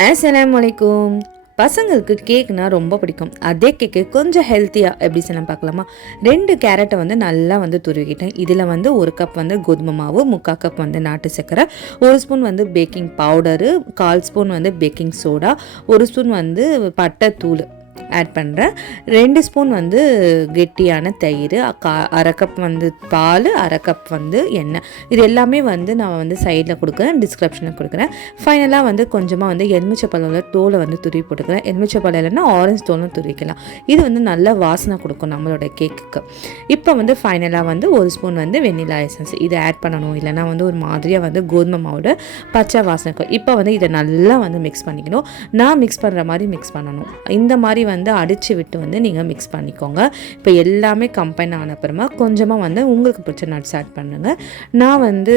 அஸ்ஸலாமு அலைக்கும். பசங்களுக்கு கேக்னா ரொம்ப பிடிக்கும். அதே கேக்கு கொஞ்சம் ஹெல்த்தியாக எப்படி செய்யலாம் பார்க்கலாமா? 2 கேரட்டை வந்து நல்லா வந்து துருவிக்கிட்டேன். இதில் வந்து 1 கப் வந்து கோதுமை மாவு, 3/4 கப் வந்து நாட்டு சர்க்கரை, 1 ஸ்பூன் வந்து பேக்கிங் பவுடரு, 1/4 ஸ்பூன் வந்து பேக்கிங் சோடா, 1 ஸ்பூன் வந்து பட்டை தூள் ஆட் பண்ணுறேன். 2 ஸ்பூன் வந்து கெட்டியான தயிர், 1/2 கப் வந்து பால், 1/2 கப் வந்து எண்ணெய். இது எல்லாமே வந்து நான் வந்து சைடில் கொடுக்குறேன், டிஸ்கிரிப்ஷனில் கொடுக்குறேன். ஃபைனலாக வந்து கொஞ்சமாக வந்து எலுமிச்சப்பழம் தோலை வந்து துருவி போட்டுக்கிறேன். எலுமிச்சப்பழம் இல்லைன்னா ஆரஞ்சு தோலும் துருவிக்கலாம். இது வந்து நல்ல வாசனை கொடுக்கும் நம்மளோட கேக்குக்கு. இப்போ வந்து ஃபைனலாக வந்து 1 ஸ்பூன் வந்து வெண்ணிலா எசன்ஸ் இதை ஆட் பண்ணணும். இல்லைனா வந்து ஒரு மாதிரியாக வந்து கோதுமை மாவோட பச்சை வாசனை. இப்போ வந்து இதை நல்லா வந்து மிக்ஸ் பண்ணிக்கணும். நான் மிக்ஸ் பண்ணுற மாதிரி மிக்ஸ் பண்ணணும். இந்த மாதிரி வந்து அடித்து விட்டு வந்து நீங்கள் மிக்ஸ் பண்ணிக்கோங்க. இப்போ எல்லாமே கம்பைன் ஆன அப்புறமா கொஞ்சமாக வந்து உங்களுக்கு பிடிச்ச நட்ஸ் ஆட் பண்ணுங்கள். நான் வந்து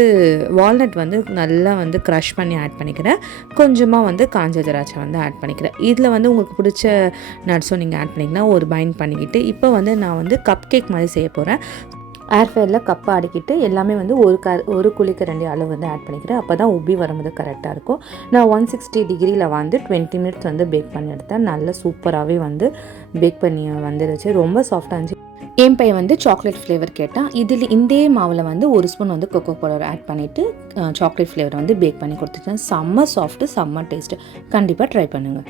வால்நட் வந்து நல்லா வந்து க்ரஷ் பண்ணி ஆட் பண்ணிக்கிறேன். கொஞ்சமாக வந்து காஞ்ச திராட்சை வந்து ஆட் பண்ணிக்கிறேன். இதில் வந்து உங்களுக்கு பிடிச்ச நட்ஸும் நீங்கள் ஆட் பண்ணிங்கன்னா ஒரு பைண்ட் பண்ணிக்கிட்டு இப்போ வந்து நான் வந்து கப் கேக் மாதிரி செய்ய போகிறேன். ஏர் ஃப்ரையரில் கப்பை அடிக்கிட்டு எல்லாமே வந்து ஒரு குழிக்கரண்டி அளவு வந்து ஆட் பண்ணிக்கிறேன். அப்போ தான் உப்பி வரும்போது கரெக்டாக இருக்கும். நான் 160 டிகிரியில் வந்து 20 மினிட்ஸ் வந்து பேக் பண்ணி எடுத்தேன். நல்லா சூப்பராகவே வந்து பேக் பண்ணி வந்துருச்சு. ரொம்ப சாஃப்டாக இருந்துச்சு. என் பையன் வந்து சாக்லேட் ஃப்ளேவர் கேட்டான். இந்த மாவில் வந்து 1 ஸ்பூன் வந்து கொக்கோ பவுடர் ஆட் பண்ணிவிட்டு சாக்லேட் ஃப்ளேவர் வந்து பேக் பண்ணி கொடுத்துட்டேன். செம்ம சாஃப்ட்டு, செம்ம டேஸ்ட்டு. கண்டிப்பாக ட்ரை பண்ணுங்கள்.